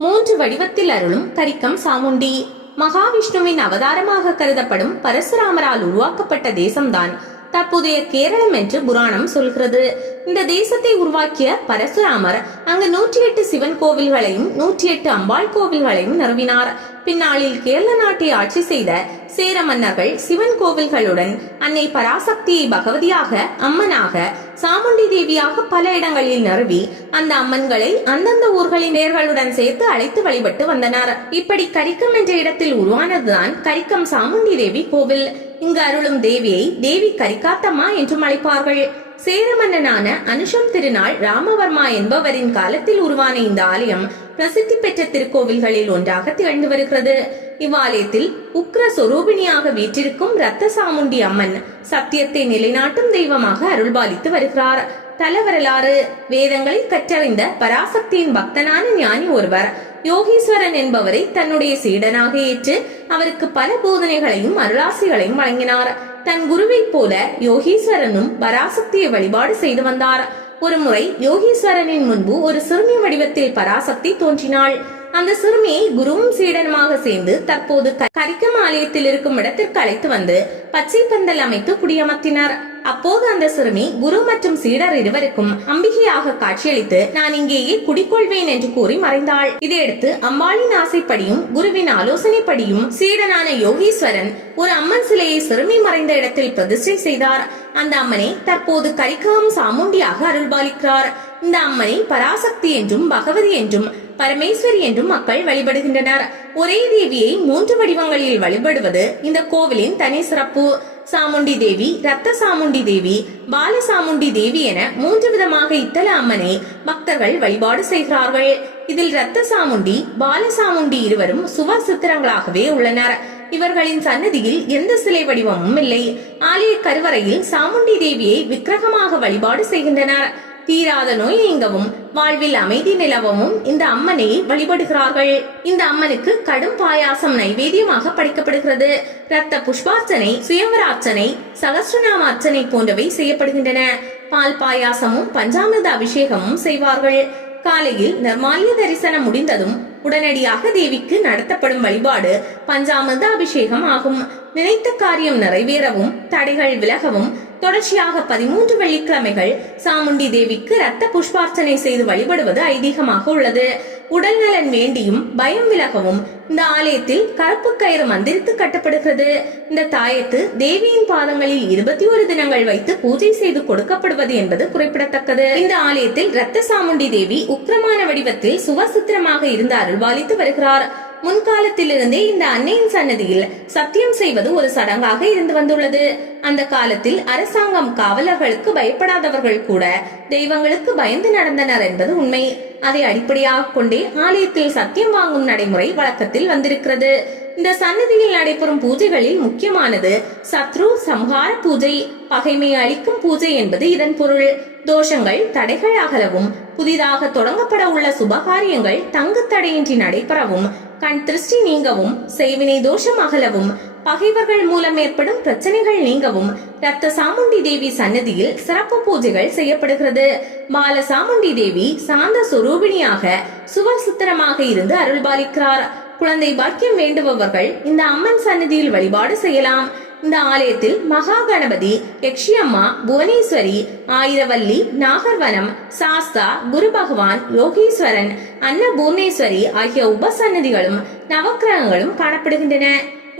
மூன்று வடிவத்தில் அருளும் கரிக்கம் சாமுண்டி. மகாவிஷ்ணுவின் அவதாரமாக கருதப்படும் பரசுராமரால் உருவாக்கப்பட்ட தேசம்தான் தற்போதைய கேரளம் என்று புராணம் சொல்கிறது. இந்த தேசத்தை உருவாக்கிய பரசுராமர் அங்கு 108 சிவன் கோவில்களையும் 108 அம்பாள் கோவில்களையும் நிறுவினார். பின்னாளில் கேரள நாட்டை ஆட்சி செய்த சேர மன்னர்கள் சிவன் கோவில்களுடன் அன்னை பராசக்தியை பகவதியாக, அம்மனாக, சாமுண்டி தேவியாக பல இடங்களில் நிறுவி அந்த அம்மன்களை அந்தந்த ஊர்களின் பெயர்களுடன் சேர்த்து அழைத்து வழிபட்டு வந்தனர். இப்படி கரிக்கம் என்ற இடத்தில் உருவானதுதான் கரிக்கம் சாமுண்டி தேவி கோவில். இங்கு அருளும் தேவியை தேவி கரிக்காத்தம்மா என்றும் அழைப்பார்கள். சேர மன்னனான அனுஷம் திருநாள் ராமவர்மா என்பவரின் காலத்தில் உருவான இந்த ஆலயம் பிரசித்தி பெற்ற திருக்கோவில்களில் ஒன்றாக திகழ்ந்து வருகிறது. இவ்வாலயத்தில் உக்ர சொரூபிணியாக வீற்றிருக்கும் ரத்த சாமுண்டி அம்மன் சத்தியத்தை நிலைநாட்டும் தெய்வமாக அருள்பாலித்து வருகிறார். தல வரலாறு: வேதங்களை கற்றறிந்த பராசக்தியின் பக்தனான ஞானி ஒருவர் யோகீஸ்வரன் என்பவரை தன்னுடைய சீடனாக ஏற்று அவருக்கு பல போதனைகளையும் அருளாசிகளையும் வழங்கினார். தன் குருவை போல யோகீஸ்வரனும் பராசக்தியை வழிபாடு செய்து வந்தார். ஒரு முறை யோகீஸ்வரனின் முன்பு ஒரு சிறுமி வடிவத்தில் பராசக்தி தோன்றினாள். அந்த சிறுமியை குருவும் சீடனுமாக சேர்ந்து தற்போது கரிக்கம் ஆலயத்தில் இருக்கும் இடத்திற்கு அழைத்து வந்து பச்சை பந்தல் அமைத்து குடியமர்த்தினர். அப்போது அந்த சிறுமி குரு மற்றும் சீடர் இருவருக்கும் அம்பிகையாக காட்சியளித்து நான் இங்கேயே குடிக்கொள்வேன் என்று கூறி மறைந்தாள். இதையடுத்து அம்பாளின் ஆசைப்படியும் குருவின் ஆலோசனைப்படியும் சீடனான யோகீஸ்வரன் ஒரு அம்மன் சிலையை சிறுமி மறைந்த இடத்தில் பிரதிஷ்டை செய்தார். அந்த அம்மனை தற்போது கரிக்கம் சாமுண்டியாக அருள்பாலிக்கிறார். இந்த அம்மனை பராசக்தி என்றும் பகவதி என்றும் பரமேஸ்வரி என்றும் மக்கள் வழிபடுகின்றனர். ஒரே தேவியை 3 வடிவங்களில் வழிபடுவது இந்த கோவிலின் தனி சிறப்பு. சாமுண்டி தேவி, ரத்த சாமுண்டி தேவி, பால சாமுண்டி தேவி என 3 விதமாக இத்தல அம்மனை பக்தர்கள் வழிபாடு செய்கிறார்கள். இதில் ரத்த சாமுண்டி, பால சாமுண்டி இருவரும் சுவர் சித்திரங்களாகவே உள்ளனர். இவர்களின் சன்னதியில் எந்த சிலை வடிவமும் இல்லை. ஆலய கருவறையில் சாமுண்டி தேவியை விக்கிரகமாக வழிபாடு செய்கின்றனர். தீராத நோய் நீங்கவும் வாழ்வில் அமைதி நிலவவும் இந்த அம்மனை வழிபடுகிறார்கள். இந்த அம்மனுக்கு கடும் பாயாசம் நைவேத்தியமாக படைக்கப்படுகிறது. ரத்த புஷ்பார்ச்சனை, சுயம்பரார்ச்சனை, சகஸ்ரநாம அர்ச்சனை போன்றவை செய்யப்படுகின்றன. பால் பாயாசமும் பஞ்சாமிர்த அபிஷேகமும் செய்வார்கள். காலையில் நிர்மால்ய தரிசனம் முடிந்ததும் உடனடியாக தேவிக்கு நடத்தப்படும் வழிபாடு பஞ்சாமிர்த அபிஷேகம் ஆகும். நினைத்த காரியம் நிறைவேறவும் தடைகள் விலகவும் தொடர்ச்சியாக 13 வெள்ளிக்கிழமைகள் சாமுண்டி தேவிக்கு ரத்த புஷ்பார்ச்சனை செய்து வழிபடுவது ஐதீகமாக உள்ளது. உடல் நலன் வேண்டியும் பயம் விலகவும் இந்த ஆலயத்தில் கருப்பு கயிறு மந்திரித்து கட்டப்படுகிறது. இந்த தாயத்து தேவியின் பாதங்களில் 21 தினங்கள் வைத்து பூஜை செய்து கொடுக்கப்படுவது என்பது குறிப்பிடத்தக்கது. இந்த ஆலயத்தில் ரத்த சாமுண்டி தேவி உக்கிரமான வடிவத்தில் சுவசித்திரமாக இருந்து அருள்பாலித்து வருகிறார். முன்காலத்திலிருந்தே இந்த அன்னையின் சன்னதியில் சத்தியம் செய்வது ஒரு சடங்காக இருந்து வந்துள்ளது. அந்த காலத்தில் அரசாங்கம் காவலர்களுக்கு பயப்படாதவர்கள் கூட தெய்வங்களுக்கு பயந்து நடந்தனர் என்பது உண்மை. அதை அடிப்படையாக கொண்டே ஆலயத்தில் சத்தியம் வாங்கும் நடைமுறை வழக்கத்தில் வந்திருக்கிறது. இந்த சன்னதியில் நடைபெறும் பூஜைகளில் முக்கியமானது சத்ரு சம்ஹார பூஜை, பகைமை அளிக்கும் பூஜை என்பது இதன் பொருள். தோஷங்கள், தடைகள் அகலவும், புதிதாக தொடங்கப்பட உள்ள சுபகாரியங்கள் தங்கு தடையின்றி நடைபெறவும், கண் திருஷ்டி நீங்கவும், செய்வினை தோஷம் அகலவும், பகைவர்கள் மூலம் ஏற்படும் பிரச்சனைகள் நீங்கவும் ரத்த சாமுண்டி தேவி சன்னதியில் சிறப்பு பூஜைகள் செய்யப்படுகிறது. பால சாமுண்டி தேவி சாந்த சுரூபிணியாக சுவசித்திரமாக இருந்து அருள்பாலிக்கிறார். குழந்தை பாக்கியம் வேண்டுபவர்கள் இந்த அம்மன் சன்னதியில் வழிபாடு செய்யலாம். இந்த ஆலயத்தில் மகா கணபதி, யக்ஷியம்மா, புவனேஸ்வரி, ஆயிரவல்லி, நாகர்வனம், சாஸ்தா, குரு பகவான், யோகீஸ்வரன், அன்னபூர்ணேஸ்வரி ஆகிய உபசன்னதிகளும் நவக்கிரகங்களும் காணப்படுகின்றன.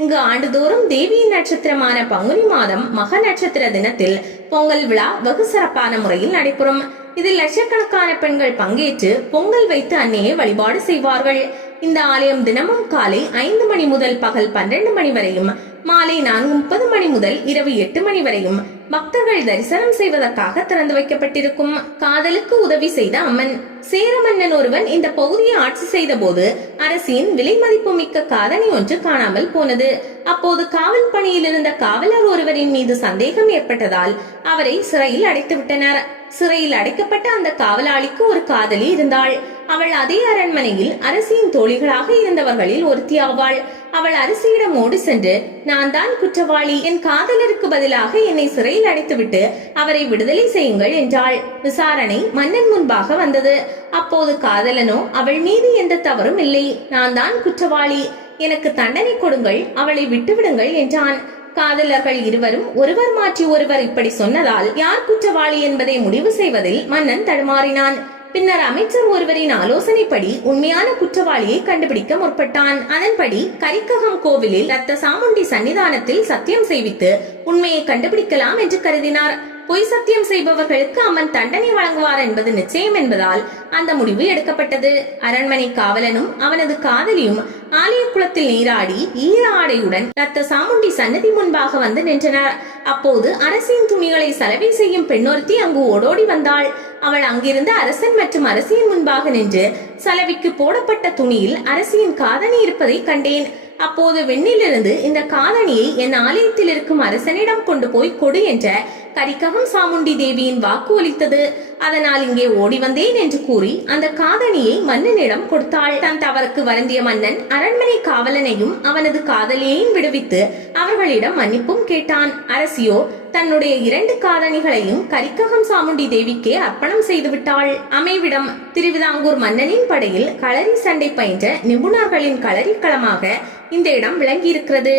இங்கு ஆண்டுதோறும் தேவியின் நட்சத்திரமான பங்குனி மாதம் மக நட்சத்திர தினத்தில் பொங்கல் விழா வெகு சிறப்பான முறையில் நடைபெறும். இதில் லட்சக்கணக்கான பெண்கள் பங்கேற்று பொங்கல் வைத்து அன்னையை வழிபாடு செய்வார்கள். இந்த ஆலயம் தினமும் காலை 5 மணி முதல் பகல் 12 மணி வரையும், மாலை 4:30 மணி முதல் இரவு 8 மணி வரையும் பக்தர்கள் தரிசனம் செய்வதற்காக திறந்து வைக்கப்பட்டிருக்கும். காதலுக்கு உதவி செய்த அம்மன். சேர மன்னன் ஒருவன் இந்த பகுதியை ஆட்சி செய்த போது அரசின் விலை மதிப்பு மிக்க காதணி ஒன்று காணாமல் போனது. அப்போது காவல் பணியில் இருந்த காவலர் ஒருவரின் மீது சந்தேகம் ஏற்பட்டதால் அவரை சிறையில் அடைத்து விட்டனர். சிறையில் அடைக்கப்பட்ட அந்த காவலாளிக்கு ஒரு காதலி இருந்தாள். அவள் அதே அரண்மனையில் அரசியின் தோழிகளாக இருந்தவர்களில் ஒருத்தியாவாள். அவள் அரசியிடம் ஓடி சென்று, நான் தான் குற்றவாளி, என் காதலருக்கு பதிலாக என்னை சிறையில் அடைத்துவிட்டு அவரை விடுதலை செய்யுங்கள் என்றாள். விசாரணை மன்னன் முன்பாக வந்தது. அப்போது காதலனோ, அவள் மீது எந்த தவறும் இல்லை, நான் தான் குற்றவாளி, எனக்கு தண்டனை கொடுங்கள், அவளை விட்டுவிடுங்கள் என்றான். காதலர்கள் இருவரும் ஒருவர் மாற்றி ஒருவர் இப்படி சொன்னதால் யார் குற்றவாளி என்பதை முடிவு செய்வதில் மன்னன் தடுமாறினான். பின்னர் அமைச்சர் ஒருவரின் ஆலோசனைப்படி உண்மையான குற்றவாளியை கண்டுபிடிக்க முற்பட்டான். அதன்படி கரிக்ககம் கோவிலில் ரத்த சாமுண்டி சன்னிதானத்தில் சத்தியம் செய்வித்து உண்மையை கண்டுபிடிக்கலாம் என்று கருதினார். பொய் சத்தியம் செய்பவர்களுக்கு அம்மன் தண்டனை வழங்குவார் என்பது நிச்சயம் என்பதால் அந்த முடிவு எடுக்கப்பட்டது. அரண்மனை காவலனும் அவனது காதலியும் ஆலய குளத்தில் நீராடி ஈர ஆடையுடன் ரத்த சாமுண்டி சன்னதி முன்பாக வந்து நின்றனர். அப்போது அரசின் துணிகளை சலவை செய்யும் பெண்ணொருத்தி அங்கு ஓடோடி வந்தாள். அவள் அங்கிருந்த அரசன் மற்றும் அரசியின் முன்பாக நின்று சலவிக்கு போடப்பட்ட துணியில் அரசியின் காதணி இருப்பதை கண்டேன். அப்போது வெண்ணிலிருந்து இந்த காதணியை என் ஆலயத்தில் இருக்கும் அரசனிடம் கொண்டு போய் கொடு என்ற கரிக்ககம் சாமுண்டி தேவியின் வாக்கு ஒலித்தது. அதனால் இங்கே ஓடி வந்தேன் என்று கூறி அந்த காதணியை மன்னனிடம் கொடுத்தாள். தன் தவறுக்கு வருந்திய மன்னன் அரண்மனை காவலனையும் அவனது காதலியையும் விடுவித்து அவர்களிடம் மன்னிப்பும் கேட்டான். அரசியோ தன்னுடைய 2 காதணிகளையும் கரிக்ககம் சாமுண்டி தேவிக்கே அர்ப்பணம் செய்து விட்டாள். அமைவிடம் திருவிதாங்கூர் மன்னனின் படையில் களரி சண்டை பயின்ற நிபுணர்களின் களரிக்களமாக இந்த இடம் விளங்கியிருக்கிறது.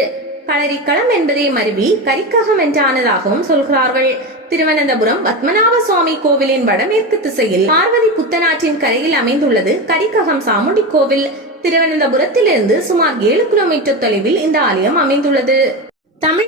களரிக்களம் என்பதை மருவி கரிக்ககம் என்றானதாகவும் சொல்கிறார்கள். திருவனந்தபுரம் பத்மநாப சுவாமி கோவிலின் வடமேற்கு திசையில் பார்வதி புத்தனாற்றின் கரையில் அமைந்துள்ளது கரிக்ககம் சாமுண்டி கோவில். திருவனந்தபுரத்திலிருந்து சுமார் 7 கிலோமீட்டர் தொலைவில் இந்த ஆலயம் அமைந்துள்ளது. தமிழ்